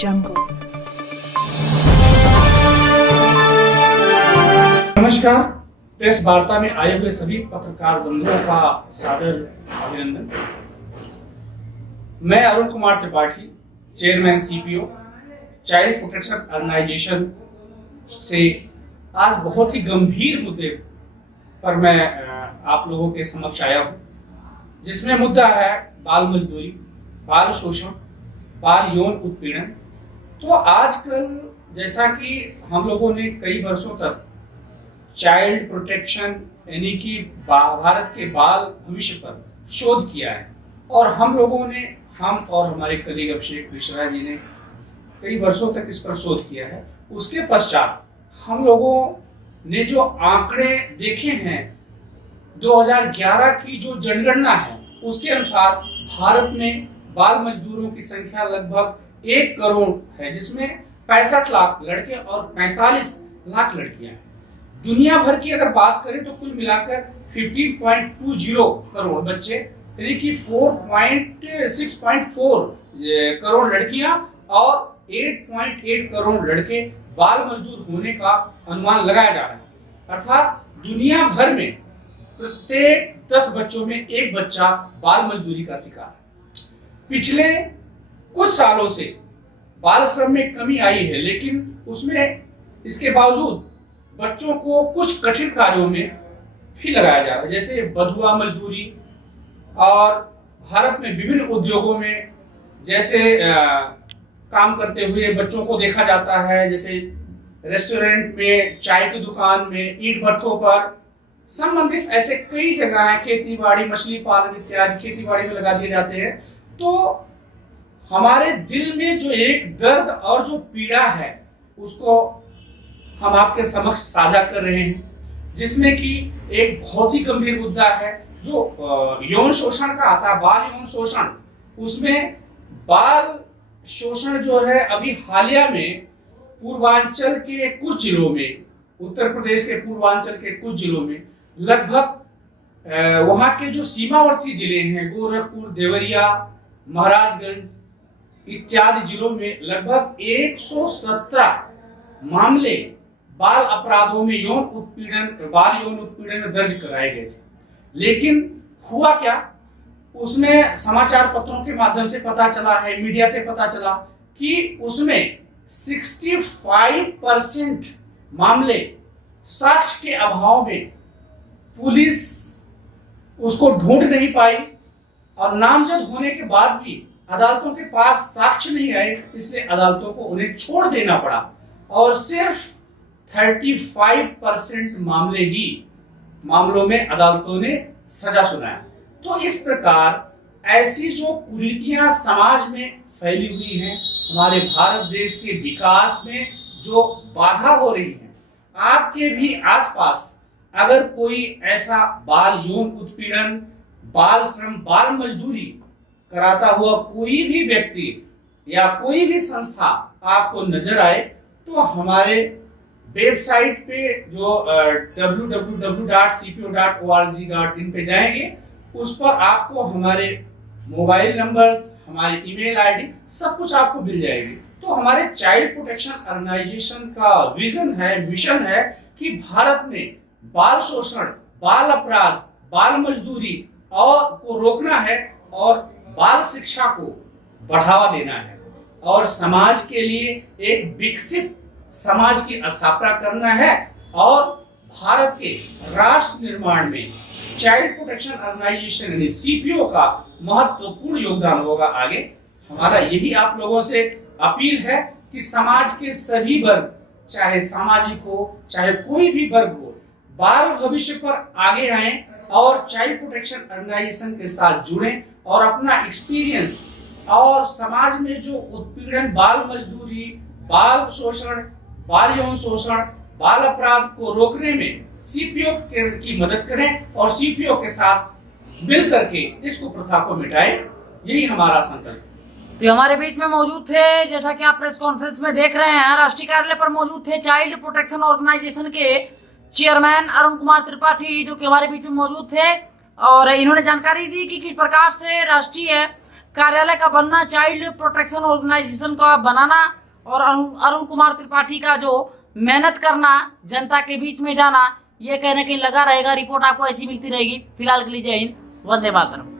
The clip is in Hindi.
जंगल। नमस्कार। प्रेस वार्ता में आए हुए सभी पत्रकार बंधुओं का सादर अभिनंदन। मैं Arun Kumar Tripathi, chairman CPO child protection organisation से आज बहुत ही गंभीर मुद्दे पर मैं आप लोगों के समक्ष आया हूं, जिसमें मुद्दा है बाल मजदूरी, बाल शोषण, बाल यौन उत्पीड़न। तो आजकल जैसा कि हम लोगों ने कई वर्षों तक चाइल्ड प्रोटेक्शन यानी कि भारत के बाल भविष्य पर शोध किया है और हम और हमारे कलीग अभिषेक मिश्रा जी ने कई वर्षों तक इस पर शोध किया है। उसके पश्चात हम लोगों ने जो आंकड़े देखे हैं, 2011 की जो जनगणना है उसके अनुसार भारत में बाल मजदूरों की संख्या लगभग 1 करोड़ है, जिसमें 65 लाख लड़के और 45 लाख लड़कियां हैं। दुनिया भर की अगर बात करें तो कुल मिलाकर 15.20 करोड़ बच्चे यानी कि 6.4 करोड़ लड़कियां और 8.8 करोड़ लड़के बाल मजदूर होने का अनुमान लगाया जा रहा है। अर्थात दुनिया भर में प्रत्येक 10 बच्चों में एक बच्चा बाल मजदूरी का शिकार है। पिछले कुछ सालों से बाल श्रम में कमी आई है, लेकिन उसमें इसके बावजूद बच्चों को कुछ कठिन कार्यों में भी लगाया जा रहा है, जैसे बधुआ मजदूरी। और भारत में विभिन्न उद्योगों में जैसे काम करते हुए बच्चों को देखा जाता है, जैसे रेस्टोरेंट में, चाय की दुकान में, ईंट भट्ठों पर संबंधित ऐसे कई जगह हैं, खेती बाड़ी, मछली पालन इत्यादि खेती बाड़ी में लगा दिए जाते हैं। तो हमारे दिल में जो एक दर्द और जो पीड़ा है उसको हम आपके समक्ष साझा कर रहे हैं, जिसमें कि एक बहुत ही गंभीर मुद्दा है जो यौन शोषण का आता है, बाल यौन शोषण। उसमें बाल शोषण जो है अभी हालिया में पूर्वांचल के कुछ जिलों में, उत्तर प्रदेश के पूर्वांचल के कुछ जिलों में लगभग वहां के जो सीमावर्ती जिले हैं, गोरखपुर, देवरिया, महाराजगंज इत्यादि जिलों में लगभग 117 मामले बाल अपराधों में बाल यौन उत्पीड़न में दर्ज कराए गए थे। लेकिन हुआ क्या, उसमें समाचार पत्रों के माध्यम से पता चला है, मीडिया से पता चला कि उसमें 65% मामले साक्ष्य के अभाव में पुलिस उसको ढूंढ नहीं पाई और नामजद होने के बाद भी अदालतों के पास साक्ष्य नहीं आए, इसलिए अदालतों को उन्हें छोड़ देना पड़ा और सिर्फ 35% मामलों में अदालतों ने सजा सुनाया। तो इस प्रकार ऐसी जो कुरीतियां समाज में फैली हुई हैं, हमारे भारत देश के विकास में जो बाधा हो रही है, आपके भी आसपास अगर कोई ऐसा बाल यौन उत्पीड़न, बाल श्रम, बाल मजदूरी कराता हुआ कोई भी व्यक्ति या कोई भी संस्था आपको नजर आए तो हमारे वेबसाइट पे जो www.cpo.org.in पे जाएंगे, उस पर आपको हमारे मोबाइल नंबर्स, हमारे ईमेल आईडी सब कुछ आपको मिल जाएगी। तो हमारे चाइल्ड प्रोटेक्शन ऑर्गेनाइजेशन का विजन है, मिशन है कि भारत में बाल शोषण, बाल अपराध, बाल मजदूरी को रोकना है और बाल शिक्षा को बढ़ावा देना है और समाज के लिए एक विकसित समाज की स्थापना करना है। और भारत के राष्ट्र निर्माण में चाइल्ड प्रोटेक्शन ऑर्गेनाइजेशन यानी सीपीओ का महत्वपूर्ण योगदान होगा आगे। हमारा यही आप लोगों से अपील है कि समाज के सभी वर्ग, चाहे सामाजिक हो चाहे कोई भी वर्ग हो, बाल भविष्य पर आगे आएं और चाइल्ड प्रोटेक्शन ऑर्गेनाइजेशन के साथ जुड़ें और अपना एक्सपीरियंस और समाज में जो उत्पीड़न, बाल मजदूरी, बाल शोषण, बाल यौन शोषण, बाल अपराध को रोकने में सीपीओ की मदद करें और सीपीओ के साथ मिल करके इस कुप्रथा को मिटाएं। यही हमारा संकल्प। तो हमारे बीच में मौजूद थे, जैसा कि आप प्रेस कॉन्फ्रेंस में देख रहे हैं, राष्ट्रीय कार्यालय पर मौजूद थे चाइल्ड प्रोटेक्शन ऑर्गेनाइजेशन के चेयरमैन अरुण कुमार त्रिपाठी, जो कि हमारे बीच में मौजूद थे और इन्होंने जानकारी दी कि किस प्रकार से राष्ट्रीय कार्यालय का बनना, चाइल्ड प्रोटेक्शन ऑर्गेनाइजेशन का बनाना और अरुण कुमार त्रिपाठी का जो मेहनत करना, जनता के बीच में जाना, ये कहीं ना कहीं लगा रहेगा। रिपोर्ट आपको ऐसी मिलती रहेगी। फिलहाल के लिए जय हिंद, वंदे मातरम।